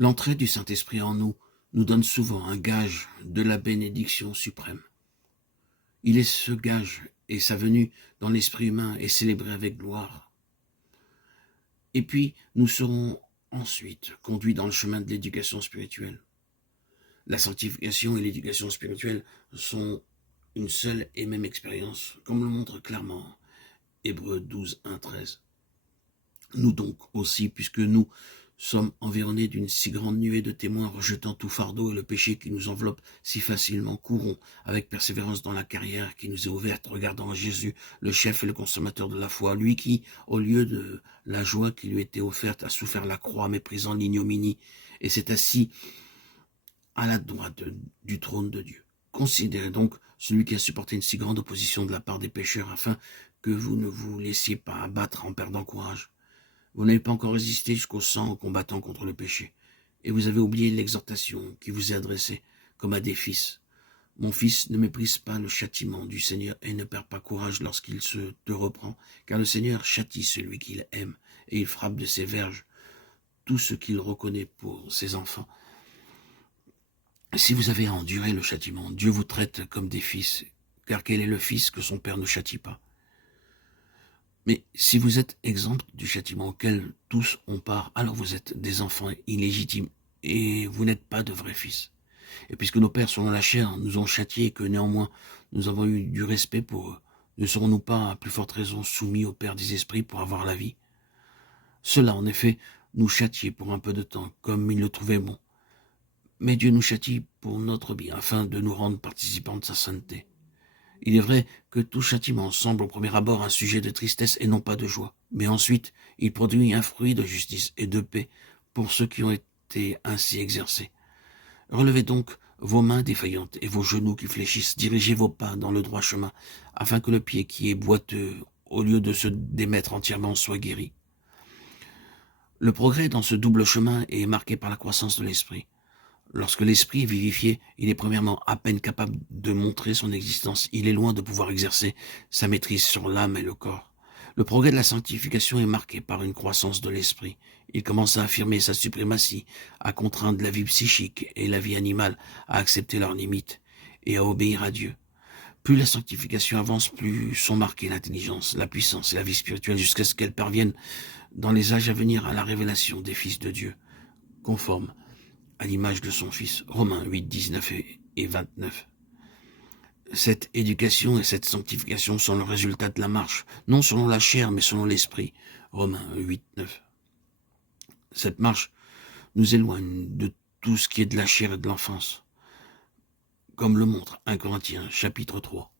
L'entrée du Saint-Esprit en nous nous donne souvent un gage de la bénédiction suprême. Il est ce gage, et sa venue dans l'esprit humain est célébrée avec gloire. Et puis, nous serons ensuite conduits dans le chemin de l'éducation spirituelle. La sanctification et l'éducation spirituelle sont une seule et même expérience, comme le montre clairement Hébreux 12, 1, 13. Nous donc aussi, puisque nous sommes environnés d'une si grande nuée de témoins rejetant tout fardeau et le péché qui nous enveloppe si facilement, courons avec persévérance dans la carrière qui nous est ouverte, regardant Jésus, le chef et le consommateur de la foi, lui qui, au lieu de la joie qui lui était offerte, a souffert la croix, méprisant l'ignominie, et s'est assis à la droite du trône de Dieu. Considérez donc celui qui a supporté une si grande opposition de la part des pécheurs, afin que vous ne vous laissiez pas abattre en perdant courage. Vous n'avez pas encore résisté jusqu'au sang en combattant contre le péché. Et vous avez oublié l'exhortation qui vous est adressée, comme à des fils. Mon fils, ne méprise pas le châtiment du Seigneur et ne perds pas courage lorsqu'il te reprend, car le Seigneur châtie celui qu'il aime, et il frappe de ses verges tout ce qu'il reconnaît pour ses enfants. Si vous avez à endurer le châtiment, Dieu vous traite comme des fils, car quel est le fils que son père ne châtie pas? Mais si vous êtes exempt du châtiment auquel tous ont part, alors vous êtes des enfants illégitimes et vous n'êtes pas de vrais fils. Et puisque nos pères, selon la chair, nous ont châtiés et que néanmoins nous avons eu du respect pour eux, ne serons-nous pas à plus forte raison soumis au Père des esprits pour avoir la vie? Cela, en effet, nous châtiait pour un peu de temps, comme il le trouvait bon. Mais Dieu nous châtie pour notre bien, afin de nous rendre participants de sa sainteté. Il est vrai que tout châtiment semble au premier abord un sujet de tristesse et non pas de joie, mais ensuite il produit un fruit de justice et de paix pour ceux qui ont été ainsi exercés. Relevez donc vos mains défaillantes et vos genoux qui fléchissent, dirigez vos pas dans le droit chemin, afin que le pied qui est boiteux, au lieu de se démettre entièrement, soit guéri. Le progrès dans ce double chemin est marqué par la croissance de l'esprit. Lorsque l'esprit est vivifié, il est premièrement à peine capable de montrer son existence. Il est loin de pouvoir exercer sa maîtrise sur l'âme et le corps. Le progrès de la sanctification est marqué par une croissance de l'esprit. Il commence à affirmer sa suprématie, à contraindre la vie psychique et la vie animale à accepter leurs limites et à obéir à Dieu. Plus la sanctification avance, plus sont marquées l'intelligence, la puissance et la vie spirituelle jusqu'à ce qu'elles parviennent dans les âges à venir à la révélation des fils de Dieu, conforme à l'image de son Fils. Romains 8, 19 et 29. Cette éducation et cette sanctification sont le résultat de la marche, non selon la chair, mais selon l'esprit. Romains 8, 9. Cette marche nous éloigne de tout ce qui est de la chair et de l'enfance, comme le montre 1 Corinthiens chapitre 3.